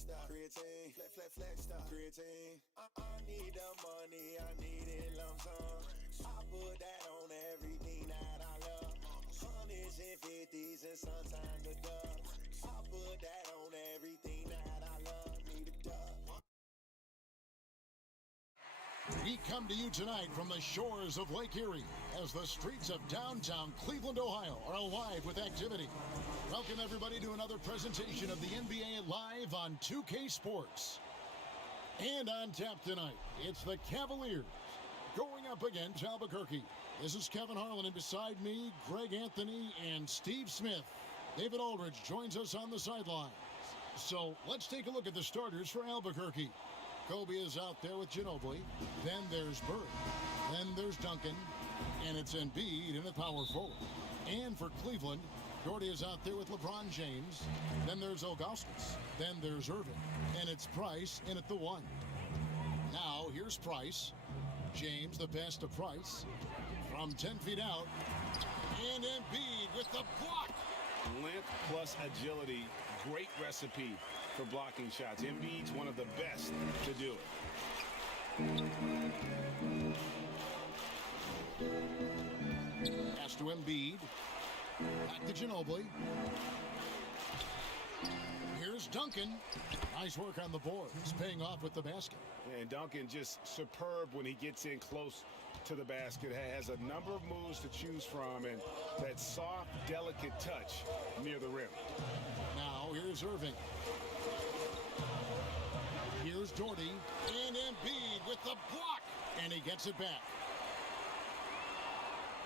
Creatine, flex stop. Creatine. I need the money, I need it lump sum. I put that on everything that I love. Hundreds and fifties and sometimes the dubs. I put that on everything that I love. Need a dub. We come to you tonight from the shores of Lake Erie as the streets of downtown Cleveland, Ohio are alive with activity. Welcome everybody to another presentation of the NBA live on 2K Sports. And on tap tonight, it's the Cavaliers going up against Albuquerque. This is Kevin Harlan, and beside me, Greg Anthony and Steve Smith. David Aldridge joins us on the sidelines. So let's take a look at the starters for Albuquerque. Kobe is out there with Ginobili. Then there's Bird. Then there's Duncan. And it's Embiid in the power forward. And for Cleveland, Doherty is out there with LeBron James. Then there's Augustus. Then there's Irving. And it's Price in at the 1. Now here's Price. James the pass to Price. From 10 feet out. And Embiid with the block. Length plus agility. Great recipe for blocking shots. Embiid's one of the best to do it. Pass to Embiid. Back to Ginobili. Here's Duncan. Nice work on the board. He's paying off with the basket. And Duncan just superb when he gets in close to the basket. Has a number of moves to choose from and that soft, delicate touch near the rim. Now here's Irving. Here's Doherty. And Embiid with the block. And he gets it back.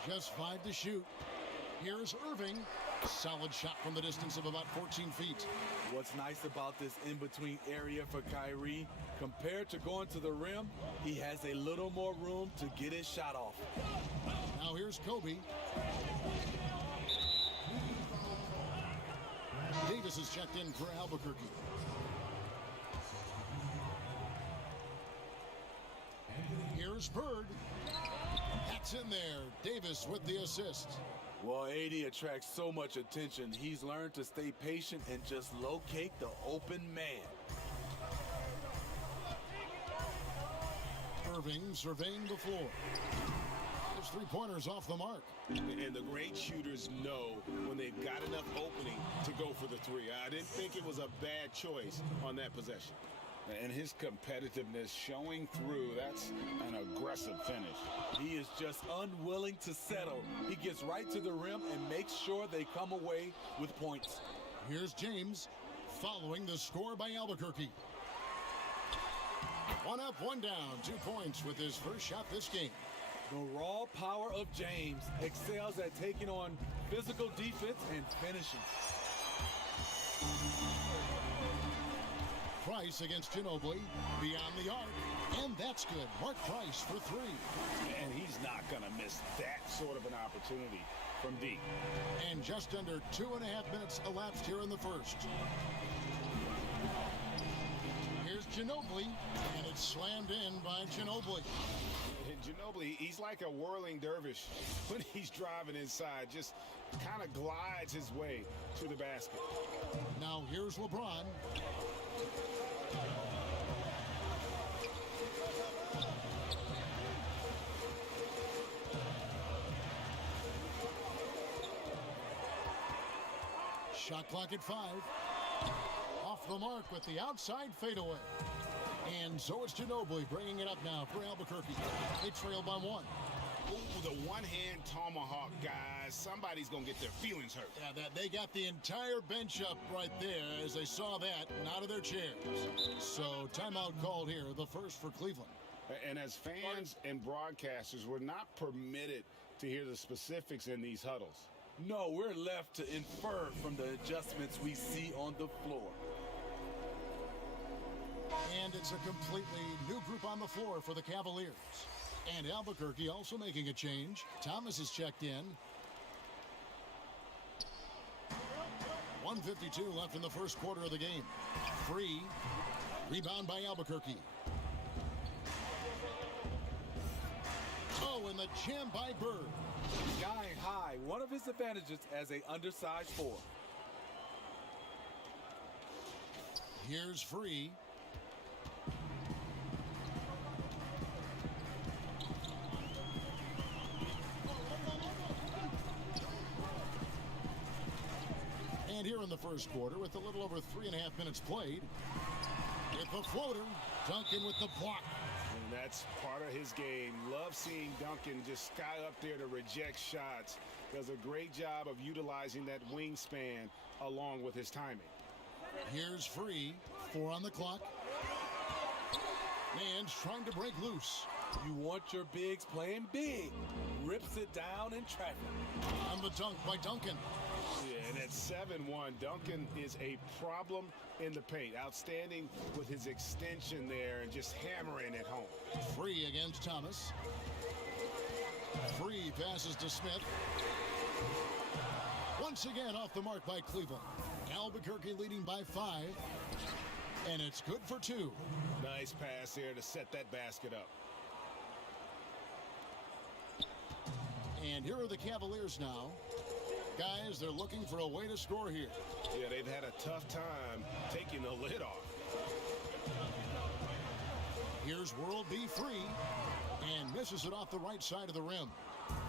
Just 5 to shoot. Here's Irving. Solid shot from the distance of about 14 feet. What's nice about this in-between area for Kyrie, compared to going to the rim, he has a little more room to get his shot off. Now here's Kobe. Davis is checked in for Albuquerque. Here's Bird. That's in there. Davis with the assist. Well, AD attracts so much attention. He's learned to stay patient and just locate the open man. Irving surveying the floor. His three-pointers off the mark. And the great shooters know when they've got enough opening to go for the three. I didn't think it was a bad choice on that possession. And his competitiveness showing through. That's an aggressive finish. He is just unwilling to settle. He gets right to the rim and makes sure they come away with points. Here's James following the score by Albuquerque. 1 up, 1 down. 2 points with his first shot this game. The raw power of James excels at taking on physical defense and finishing. Price against Ginobili, beyond the arc, and that's good. Mark Price for 3. And he's not going to miss that sort of an opportunity from deep. And just under 2.5 minutes elapsed here in the first. Here's Ginobili, and it's slammed in by Ginobili. Ginobili, he's like a whirling dervish when he's driving inside, just kind of glides his way to the basket. Now here's LeBron. Shot clock at 5. Off the mark with the outside fadeaway. And so it's Ginobili bringing it up now for Albuquerque. They trail by 1. Ooh, the one-hand tomahawk, guys. Somebody's going to get their feelings hurt. Yeah, they got the entire bench up right there as they saw that and out of their chairs. So timeout called here, the first for Cleveland. And as fans and broadcasters, we're not permitted to hear the specifics in these huddles. No, we're left to infer from the adjustments we see on the floor. And it's a completely new group on the floor for the Cavaliers. And Albuquerque also making a change. Thomas is checked in. 1:52 left in the first quarter of the game. Free. Rebound by Albuquerque. Oh, and the jam by Bird. Sky high, one of his advantages as an undersized 4. Here's Free. And here in the first quarter, with a little over 3.5 minutes played, with the floater, Duncan with the block. And that's part of his game. Love seeing Duncan just sky up there to reject shots. Does a great job of utilizing that wingspan along with his timing. Here's Free, 4 on the clock. And trying to break loose. You want your bigs playing big. Rips it down in traffic. And the dunk by Duncan. Yeah, and at 7-1, Duncan is a problem in the paint. Outstanding with his extension there and just hammering it home. Free against Thomas. Free passes to Smith. Once again off the mark by Cleveland. Albuquerque leading by 5. And it's good for 2. Nice pass here to set that basket up. And here are the Cavaliers now. Guys, they're looking for a way to score here. Yeah, they've had a tough time taking the lid off. Here's World B Free. And misses it off the right side of the rim.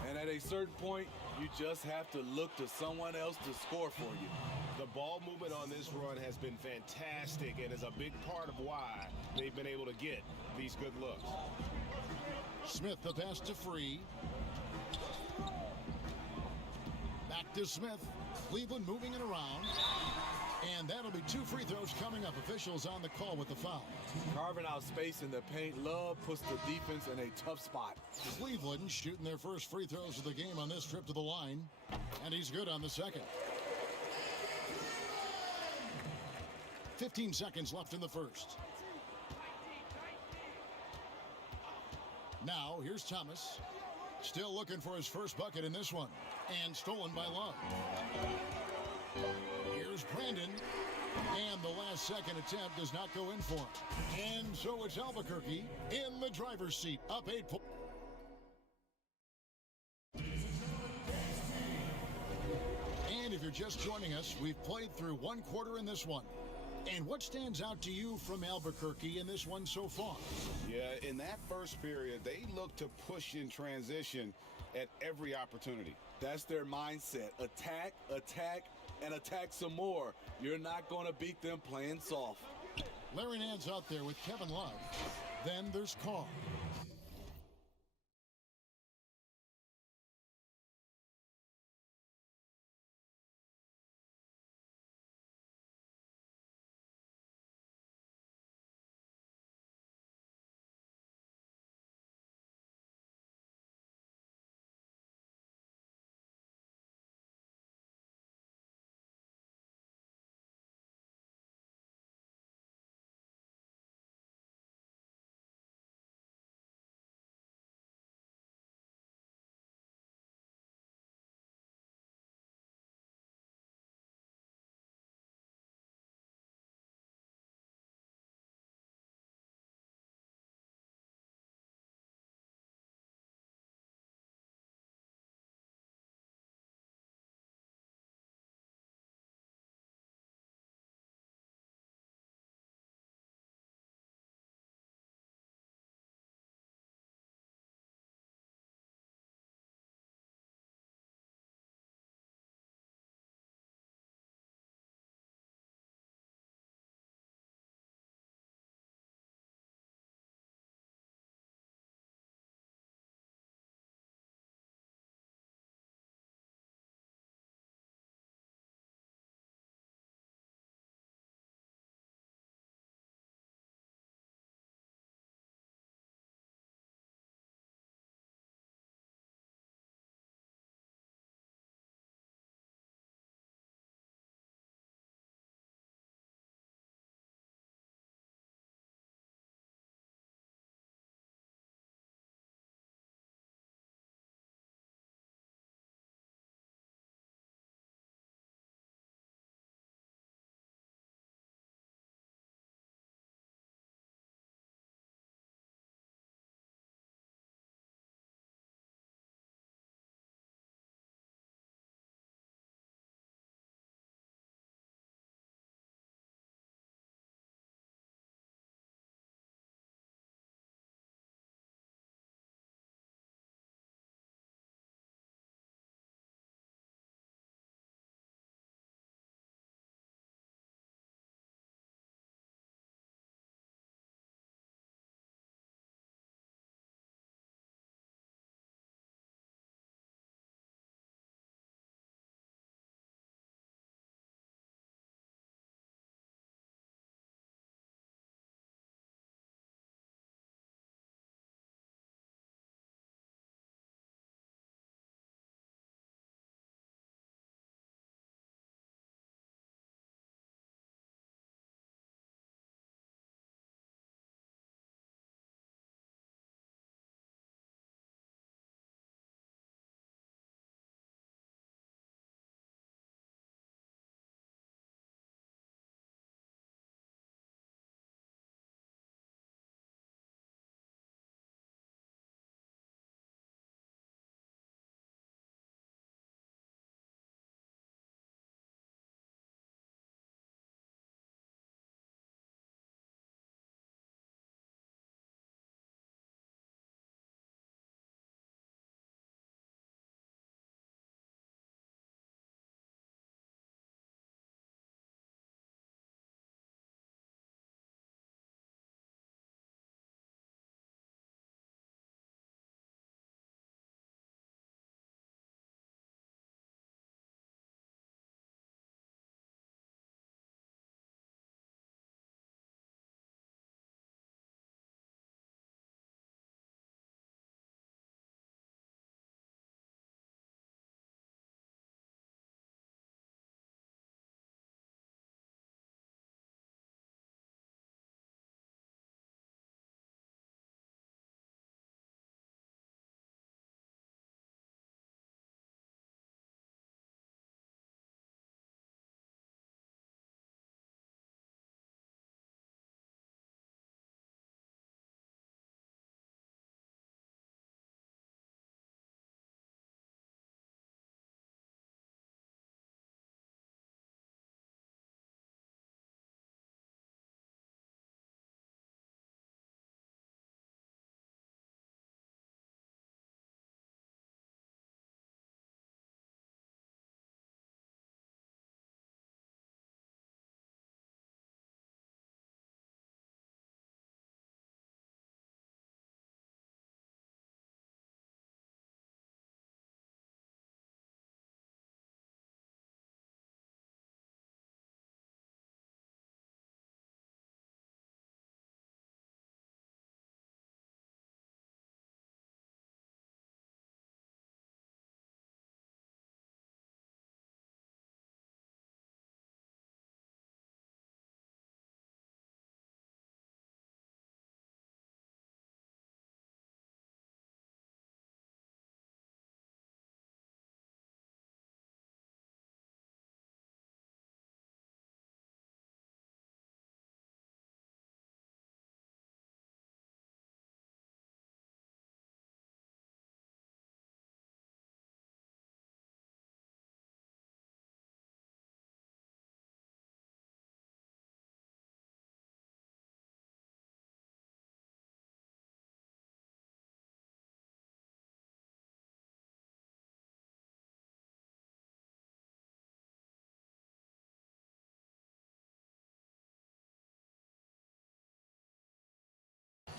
And at a certain point, you just have to look to someone else to score for you. The ball movement on this run has been fantastic and is a big part of why they've been able to get these good looks. Smith, the pass to Free. Back to Smith. Cleveland moving it around. And that'll be 2 free throws coming up. Officials on the call with the foul. Carving out space in the paint. Love puts the defense in a tough spot. Cleveland shooting their first free throws of the game on this trip to the line. And he's good on the second. 15 seconds left in the first. Now, here's Thomas. Still looking for his first bucket in this one. And stolen by Love. Here's Brandon. And the last second attempt does not go in for him. And so it's Albuquerque in the driver's seat. Up 8 points. And if you're just joining us, we've played through 1 quarter in this one. And what stands out to you from Albuquerque in this one so far? Yeah, in that first period, they looked to push in transition at every opportunity. That's their mindset. Attack, attack, and attack some more. You're not going to beat them playing soft. Larry Nance out there with Kevin Love. Then there's Carl.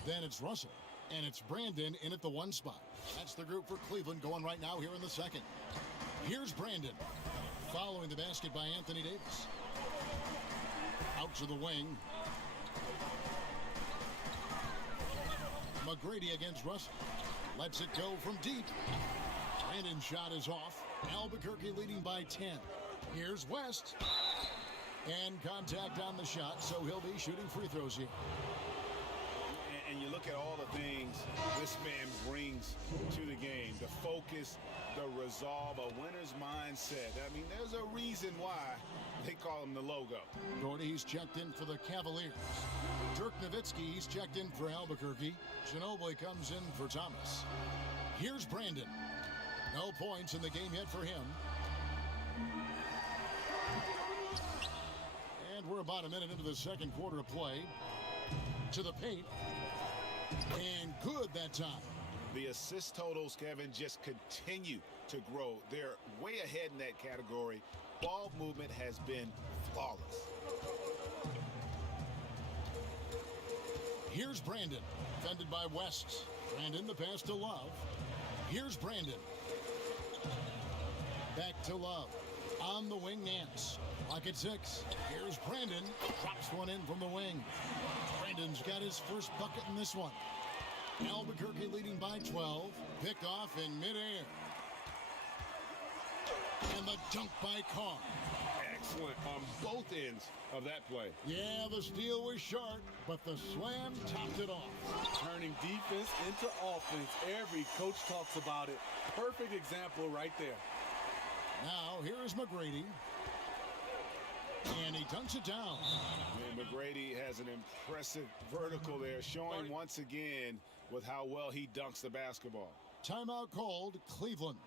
Then it's Russell. And it's Brandon in at the 1 spot. That's the group for Cleveland going right now here in the second. Here's Brandon. Following the basket by Anthony Davis. Out to the wing. McGrady against Russell. Lets it go from deep. Brandon's shot is off. Albuquerque leading by 10. Here's West. And contact on the shot, so he'll be shooting free throws here. And you look at all the things this man brings to the game. The focus, the resolve, a winner's mindset. I mean, there's a reason why they call him the logo. Doherty's checked in for the Cavaliers. Dirk Nowitzki, he's checked in for Albuquerque. Ginobili comes in for Thomas. Here's Brandon. No points in the game yet for him. And we're about a minute into the second quarter of play. To the paint. And good that time. The assist totals, Kevin, just continue to grow. They're way ahead in that category. Ball movement has been flawless. Here's Brandon, defended by West. Brandon, the pass to Love. Here's Brandon. Back to Love. On the wing, Nance. Clock at 6. Here's Brandon. Drops one in from the wing. Brandon's got his first bucket in this one. Albuquerque leading by 12. Picked off in midair. And the dunk by Carr. Excellent on both ends of that play. Yeah, the steal was short, but the slam topped it off. Turning defense into offense. Every coach talks about it. Perfect example right there. Now, here is McGrady. And he dunks it down. And McGrady has an impressive vertical there, showing once again with how well he dunks the basketball. Timeout called, Cleveland.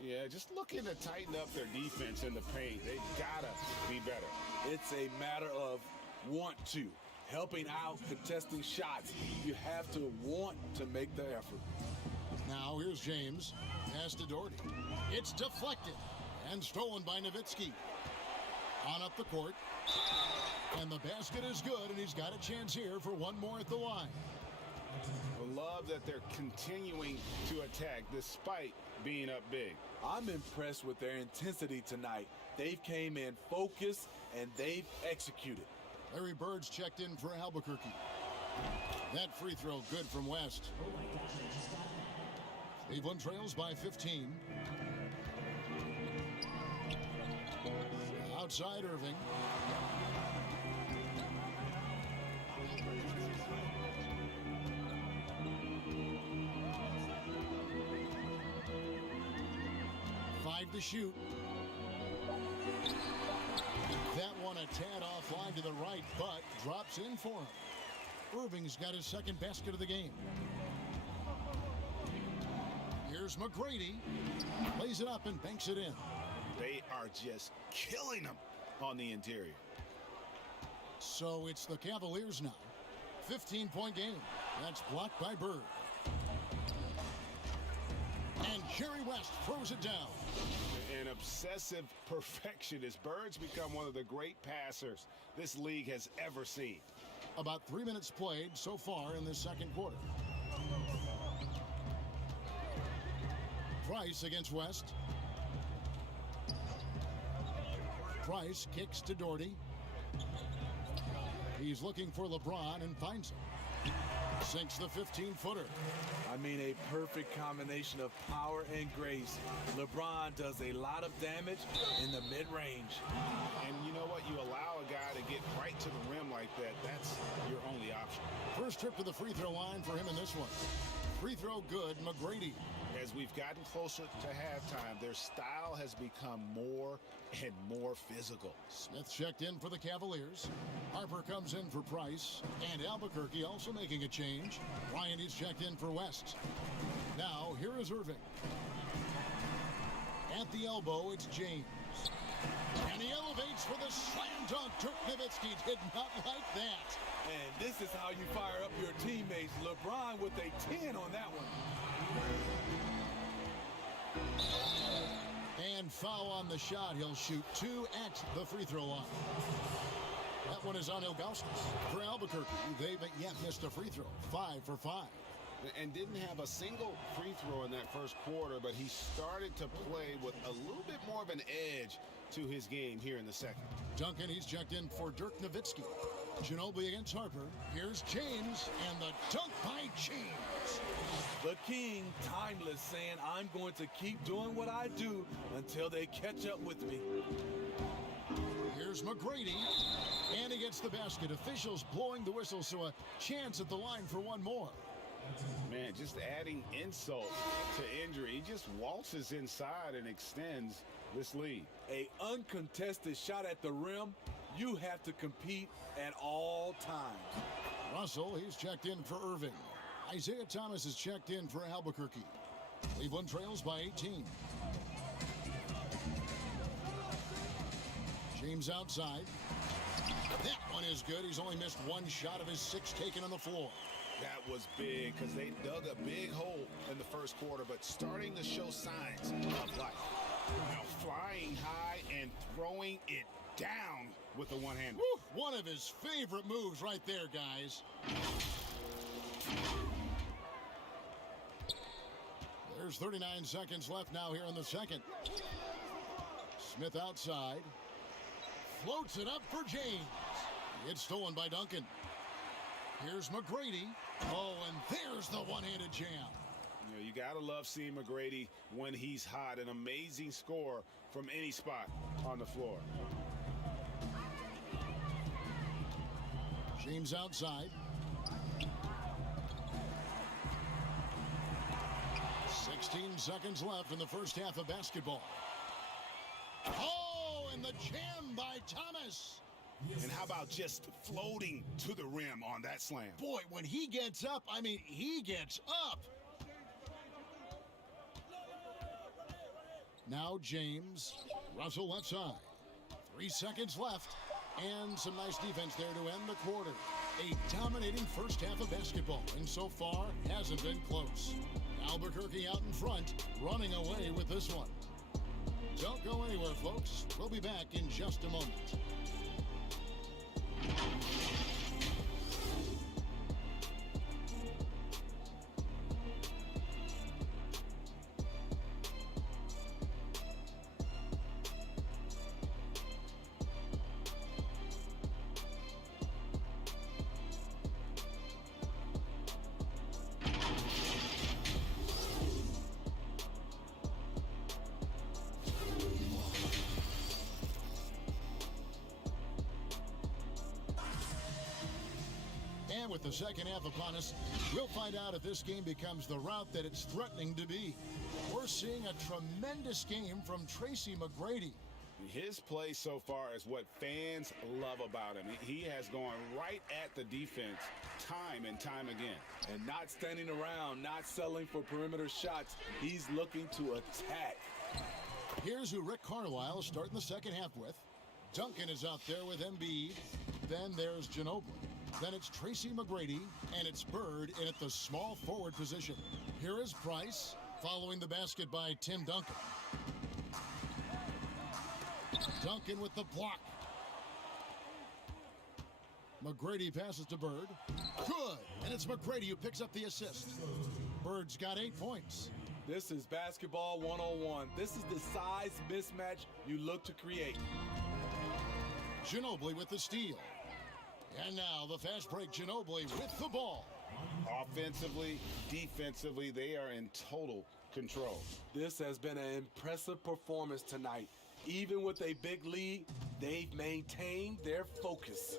Yeah, just looking to tighten up their defense in the paint. They gotta be better. It's a matter of want to. Helping out, contesting shots. You have to want to make the effort. Now here's James. Pass to Doherty. It's deflected and stolen by Nowitzki. On up the court. And the basket is good, and he's got a chance here for one more at the line. I love that they're continuing to attack despite being up big. I'm impressed with their intensity tonight. They've came in focused, and they've executed. Larry Bird's checked in for Albuquerque. That free throw good from West. Cleveland trails by 15. Outside Irving. Five to shoot. That one a tad offline to the right, but drops in for him. Irving's got his second basket of the game. Here's McGrady. Lays it up and banks it in. They are just killing them on the interior. So it's the Cavaliers now. 15-point game. That's blocked by Bird. And Jerry West throws it down. An obsessive perfectionist. Bird's become one of the great passers this league has ever seen. About 3 minutes played so far in this second quarter. Price against West. Price kicks to Doherty. He's looking for LeBron and finds him. Sinks the 15-footer. I mean, a perfect combination of power and grace. LeBron does a lot of damage in the mid-range. And you know what? You allow a guy to get right to the rim like that. That's your only option. First trip to the free throw line for him in this one. Free throw good, McGrady. As we've gotten closer to halftime, their style has become more and more physical. Smith checked in for the Cavaliers. Harper comes in for Price. And Albuquerque also making a change. Ryan is checked in for West. Now, here is Irving. At the elbow, it's James. And he elevates for the slam dunk. Dirk Nowitzki did not like that. And this is how you fire up your teammates. LeBron with a 10 on that one. And foul on the shot. He'll shoot 2 at the free throw line. That one is on Ilgauskas. For Albuquerque, they've yet missed a free throw. 5 for 5. And didn't have a single free throw in that first quarter, but he started to play with a little bit more of an edge to his game here in the second. Duncan, he's checked in for Dirk Nowitzki. Ginobili against Harper. Here's James, and the dunk by James. The king, timeless, saying, I'm going to keep doing what I do until they catch up with me. Here's McGrady, and he gets the basket. Officials blowing the whistle, so a chance at the line for one more. Man, just adding insult to injury. He just waltzes inside and extends this lead. A uncontested shot at the rim, you have to compete at all times. Russell, he's checked in for Irving. Isaiah Thomas is checked in for Albuquerque. Cleveland trails by 18. James outside. That one is good. He's only missed one shot of his 6 taken on the floor. That was big because they dug a big hole in the first quarter, but starting to show signs of life. Now flying high and throwing it down with the one-hander. One of his favorite moves right there, guys. There's 39 seconds left now here in the second. Smith outside. Floats it up for James. It's stolen by Duncan. Here's McGrady. Oh, and there's the one-handed jam. You know, you got to love seeing McGrady when he's hot. An amazing score from any spot on the floor. James outside. 16 seconds left in the first half of basketball. Oh, and the jam by Thomas. And how about just floating to the rim on that slam? Boy, when he gets up, I mean, he gets up. Now James. Russell left side. 3 seconds left. And some nice defense there to end the quarter. A dominating first half of basketball. And so far, hasn't been close. Albuquerque out in front, running away with this one. Don't go anywhere, folks. We'll be back in just a moment. And with the second half upon us, we'll find out if this game becomes the route that it's threatening to be. We're seeing a tremendous game from Tracy McGrady. His play so far is what fans love about him. He has gone right at the defense time and time again. And not standing around, not settling for perimeter shots. He's looking to attack. Here's who Rick Carlisle is starting the second half with. Duncan is out there with Embiid. Then there's Ginobili. Then it's Tracy McGrady, and it's Bird in at the small forward position. Here is Price, following the basket by Tim Duncan. Duncan with the block. McGrady passes to Bird. Good, and it's McGrady who picks up the assist. Bird's got 8 points. This is basketball 101. This is the size mismatch you look to create. Ginobili with the steal. And now the fast break, Ginobili with the ball. Offensively, defensively, they are in total control. This has been an impressive performance tonight. Even with a big lead, they've maintained their focus.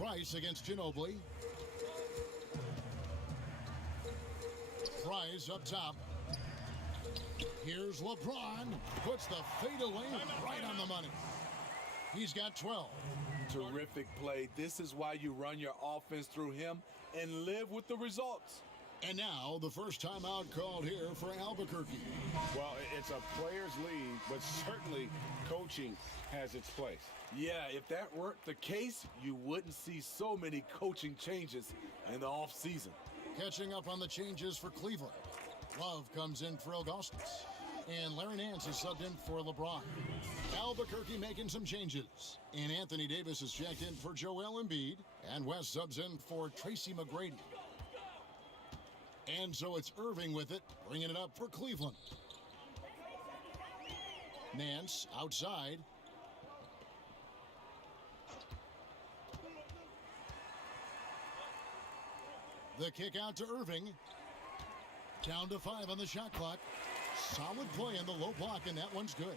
Price against Ginobili. Price up top. Here's LeBron. Puts the fadeaway right on the money. He's got 12. Terrific play. This is why you run your offense through him and live with the results. And now the first timeout called here for Albuquerque. Well, it's a player's league, but certainly coaching has its place. Yeah, if that weren't the case, you wouldn't see so many coaching changes in the offseason. Catching up on the changes for Cleveland. Love comes in for Ilgauskas. And Larry Nance is subbed in for LeBron. Albuquerque making some changes. And Anthony Davis is checked in for Joel Embiid. And West subs in for Tracy McGrady. And so it's Irving with it, bringing it up for Cleveland. Nance outside. The kick out to Irving. Down to 5 on the shot clock. Solid play in the low block, and that one's good.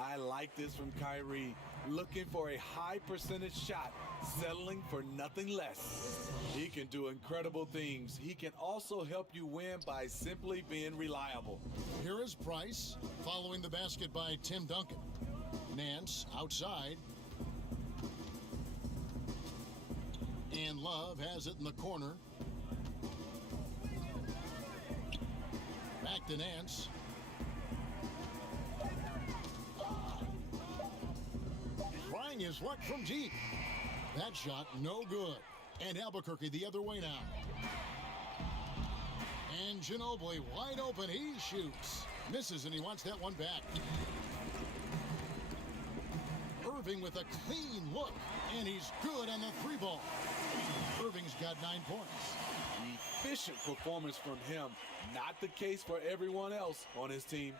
I like this from Kyrie. Looking for a high percentage shot, settling for nothing less. He can do incredible things. He can also help you win by simply being reliable. Here is Price, following the basket by Tim Duncan. Nance outside. And Love has it in the corner. Back to Nance. Trying his luck from deep. That shot no good. And Albuquerque the other way now. And Ginobili wide open. He shoots. Misses, and he wants that one back. Irving with a clean look. And he's good on the 3-ball. Irving's got 9 points. Efficient performance from him. Not the case for everyone else on his team.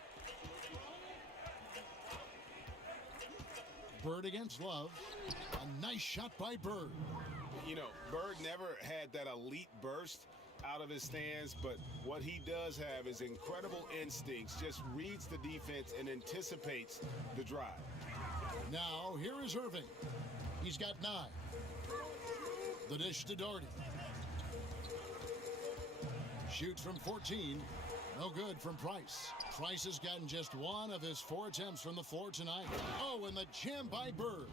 Bird against Love. A nice shot by Bird. You know, Bird never had that elite burst out of his stance, but what he does have is incredible instincts, just reads the defense and anticipates the drive. Now, here is Irving. He's got 9. The dish to Doherty. Shoots from 14. No good from Price. Price has gotten just 1 of his 4 attempts from the floor tonight. Oh, and the jam by Bird.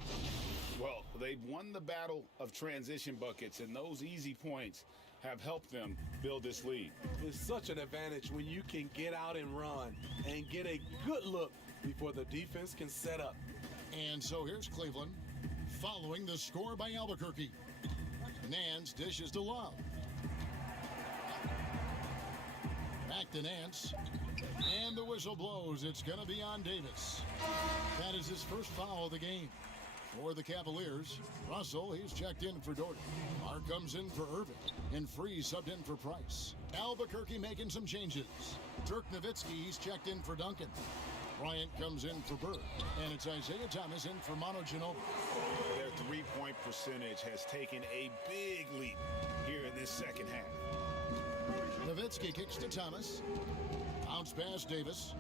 Well, they've won the battle of transition buckets, and those easy points have helped them build this lead. It's such an advantage when you can get out and run and get a good look before the defense can set up. And so here's Cleveland, following the score by Albuquerque. Nance dishes to Love. Back to Nance. And the whistle blows. It's going to be on Davis. That is his first foul of the game. For the Cavaliers, Russell, he's checked in for Doherty. Mark comes in for Irving. And Free subbed in for Price. Albuquerque making some changes. Dirk Nowitzki, he's checked in for Duncan. Bryant comes in for Bird. And it's Isaiah Thomas in for Manu Ginobili. Their three-point percentage has taken a big leap here in this second half. Nowitzki kicks to Thomas. Bounce pass Davis.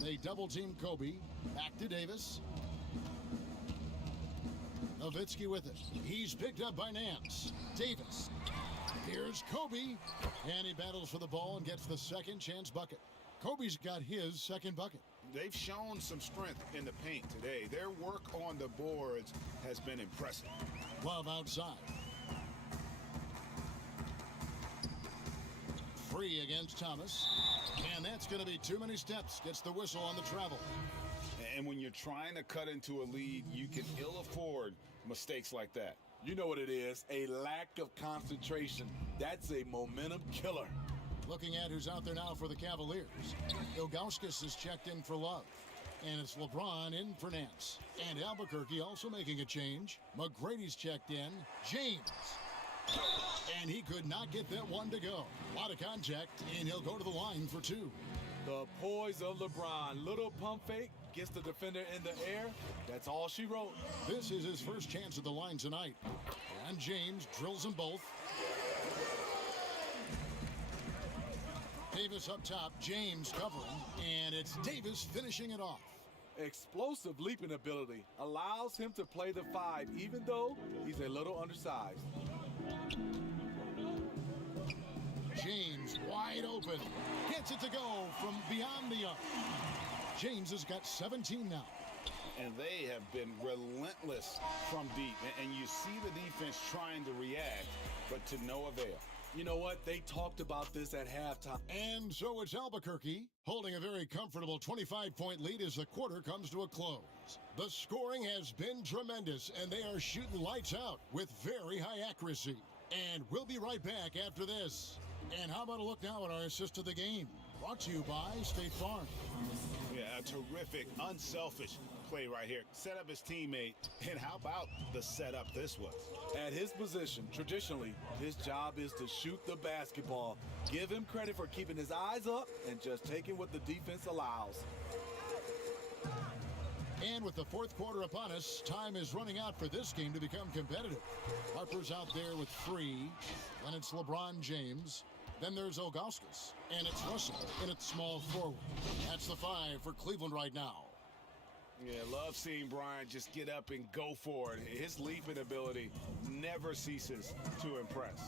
They double-team Kobe. Back to Davis. Nowitzki with it. He's picked up by Nance. Davis. Here's Kobe. And he battles for the ball and gets the second chance bucket. Kobe's got his second bucket. They've shown some strength in the paint today. Their work on the boards has been impressive. Love outside. Free against Thomas. And that's going to be too many steps. Gets the whistle on the travel. And when you're trying to cut into a lead, you can ill afford mistakes like that. You know what it is, a lack of concentration. That's a momentum killer. Looking at who's out there now for the Cavaliers. Ilgauskas is checked in for Love. And it's LeBron in for Nance. And Albuquerque also making a change. McGrady's checked in. James. And he could not get that one to go. A lot of contact, and he'll go to the line for 2. The poise of LeBron. Little pump fake, gets the defender in the air. That's all she wrote. This is his first chance at the line tonight. And James drills them both. Davis up top, James covering, and it's Davis finishing it off. Explosive leaping ability allows him to play the 5, even though he's a little undersized. James wide open, gets it to go from beyond the arc. James has got 17 now. And they have been relentless from deep. And you see the defense trying to react, but to no avail. You know what? They talked about this at halftime. And so it's Albuquerque holding a very comfortable 25-point lead as the quarter comes to a close. The scoring has been tremendous, and they are shooting lights out with very high accuracy. And we'll be right back after this. And how about a look now at our assist of the game? Brought to you by State Farm. Yeah, a terrific, unselfish play right here. Set up his teammate, and how about the setup this was? At his position, traditionally, his job is to shoot the basketball. Give him credit for keeping his eyes up and just taking what the defense allows. And with the fourth quarter upon us, time is running out for this game to become competitive. Harper's out there with 3, then it's LeBron James, then there's Ilgauskas, and it's Russell in at small forward. That's the 5 for Cleveland right now. Yeah, love seeing Bryant just get up and go for it. His leaping ability never ceases to impress.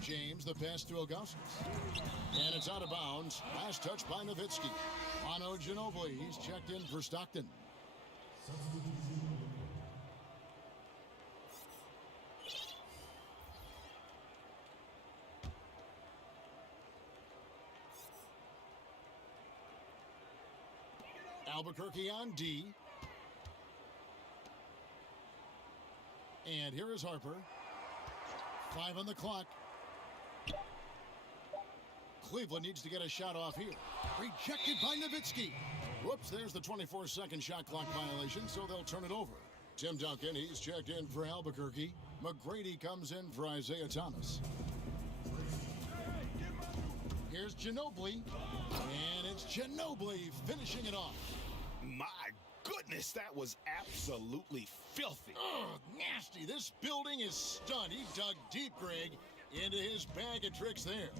James, the pass to Ilgauskas. And it's out of bounds. Last touch by Nowitzki. Manu Ginobili, he's checked in for Stockton. Albuquerque on D. And here is Harper. 5 on the clock. Cleveland needs to get a shot off here. Rejected by Nowitzki. Whoops, there's the 24-second shot clock violation, so they'll turn it over. Tim Duncan, he's checked in for Albuquerque. McGrady comes in for Isaiah Thomas. Here's Ginobili, and it's Ginobili finishing it off. My goodness, that was absolutely filthy. Ugh, nasty. This building is stunned. He dug deep, Greg, into his bag of tricks there.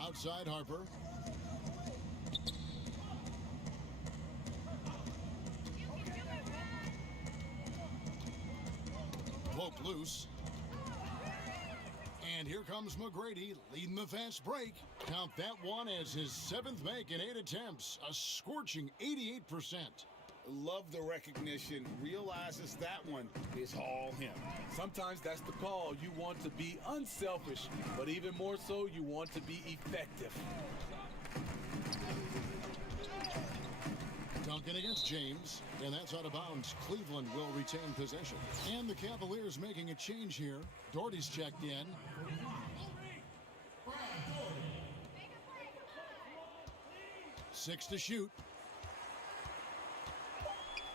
Outside Harper. Poked loose. And here comes McGrady leading the fast break. Count that one as his 7th make in 8 attempts. A scorching 88%. Love the recognition. Realizes that one is all him. Sometimes that's the call. You want to be unselfish, but even more so, you want to be effective. Duncan against James, and that's out of bounds. Cleveland will retain possession. And the Cavaliers making a change here. Doherty's checked in. Six to shoot.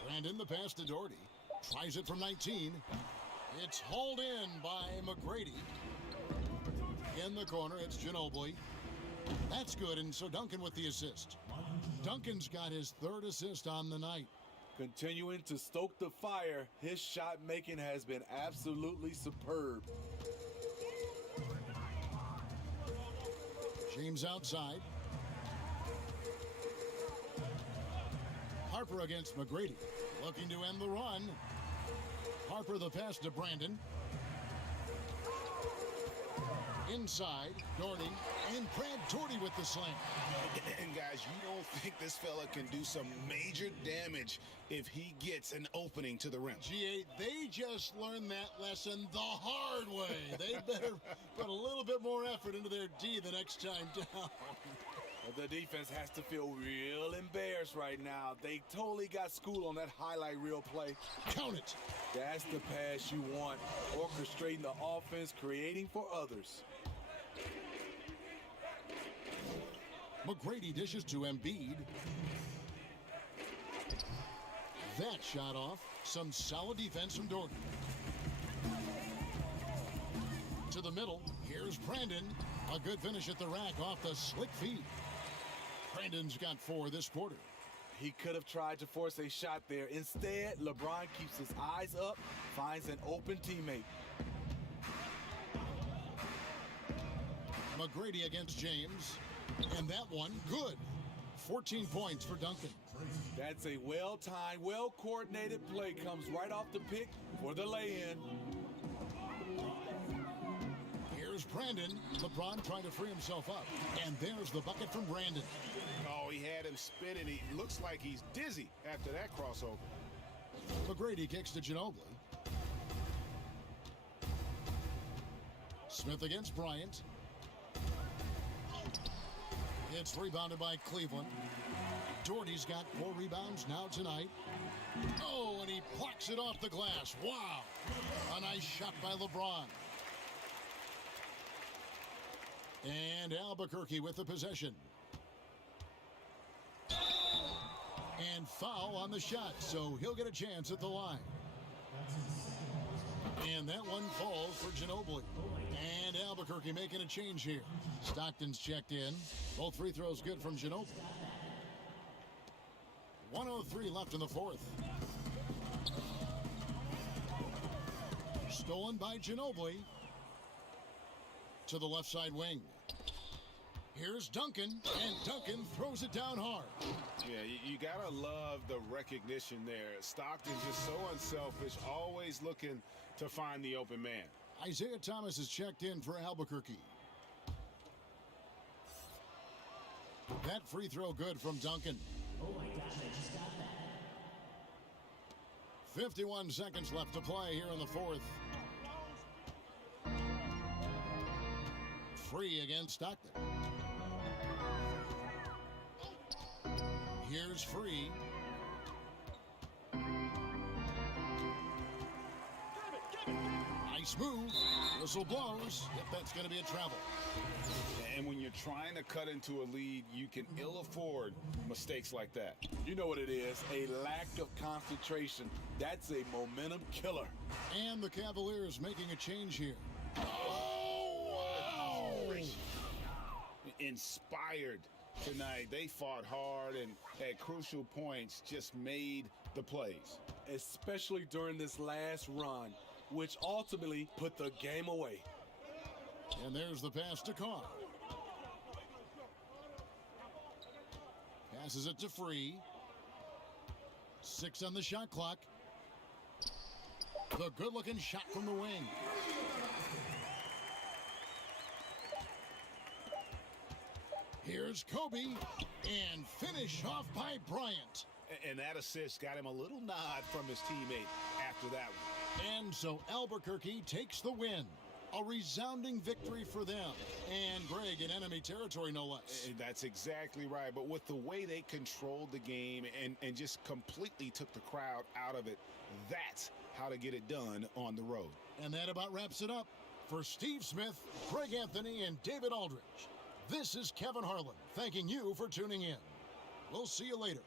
Brandon, the pass to Doherty. Tries it from 19. It's hauled in by McGrady. In the corner, it's Ginobili. That's good, and so Duncan with the assist. Duncan's got his 3rd assist on the night. Continuing to stoke the fire, his shot making has been absolutely superb. James outside. Harper against McGrady. Looking to end the run. Harper the pass to Brandon. Inside, Doherty. And Brad Doherty with the slam. And guys, you don't think this fella can do some major damage if he gets an opening to the rim. G8, they just learned that lesson the hard way. They better put a little bit more effort into their D the next time down. The defense has to feel real embarrassed right now. They totally got schooled on that highlight reel play. Count it. That's the pass you want. Orchestrating the offense, creating for others. McGrady dishes to Embiid. That shot off. Some solid defense from Doherty. To the middle. Here's Brandon. A good finish at the rack off the slick feed. Brandon's got 4 this quarter. He could have tried to force a shot there. Instead, LeBron keeps his eyes up, finds an open teammate. McGrady against James. And that one, good. 14 points for Duncan. That's a well-timed, well-coordinated play. Comes right off the pick for the lay-in. Here's Brandon. LeBron trying to free himself up. And there's the bucket from Brandon. Oh, he had him spinning. He looks like he's dizzy after that crossover. McGrady kicks to Ginobili. Smith against Bryant. It's rebounded by Cleveland. Doherty's got 4 rebounds now tonight. Oh, and he plucks it off the glass. Wow. A nice shot by LeBron. And Albuquerque with the possession. And foul on the shot, so he'll get a chance at the line. And that one falls for Ginobili. And Albuquerque making a change here. Stockton's checked in. Both free throws good from Ginobili. 1:03 left in the fourth. Stolen by Ginobili. To the left side wing. Here's Duncan, and Duncan throws it down hard. Yeah, you gotta love the recognition there. Stockton's just so unselfish, always looking to find the open man. Isaiah Thomas is checked in for Albuquerque. That free throw good from Duncan. Oh my gosh, I just got that. 51 seconds left to play here in the fourth. Free against Stockton. Here's Free. Nice move. Whistle blows. If that's going to be a travel. And when you're trying to cut into a lead, you can ill afford mistakes like that. You know what it is, a lack of concentration. That's a momentum killer. And the Cavaliers making a change here. Inspired tonight. They fought hard and at crucial points just made the plays. Especially during this last run, which ultimately put the game away. And there's the pass to Carr. Passes it to Free. 6 on the shot clock. The good-looking shot from the wing. Here's Kobe, and finish off by Bryant. And that assist got him a little nod from his teammate after that one. And so Albuquerque takes the win. A resounding victory for them. And Greg in enemy territory, no less. That's exactly right. But with the way they controlled the game and just completely took the crowd out of it, that's how to get it done on the road. And that about wraps it up. For Steve Smith, Greg Anthony, and David Aldridge, this is Kevin Harlan thanking you for tuning in. We'll see you later.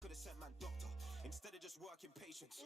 Could have sent my doctor instead of just working patience.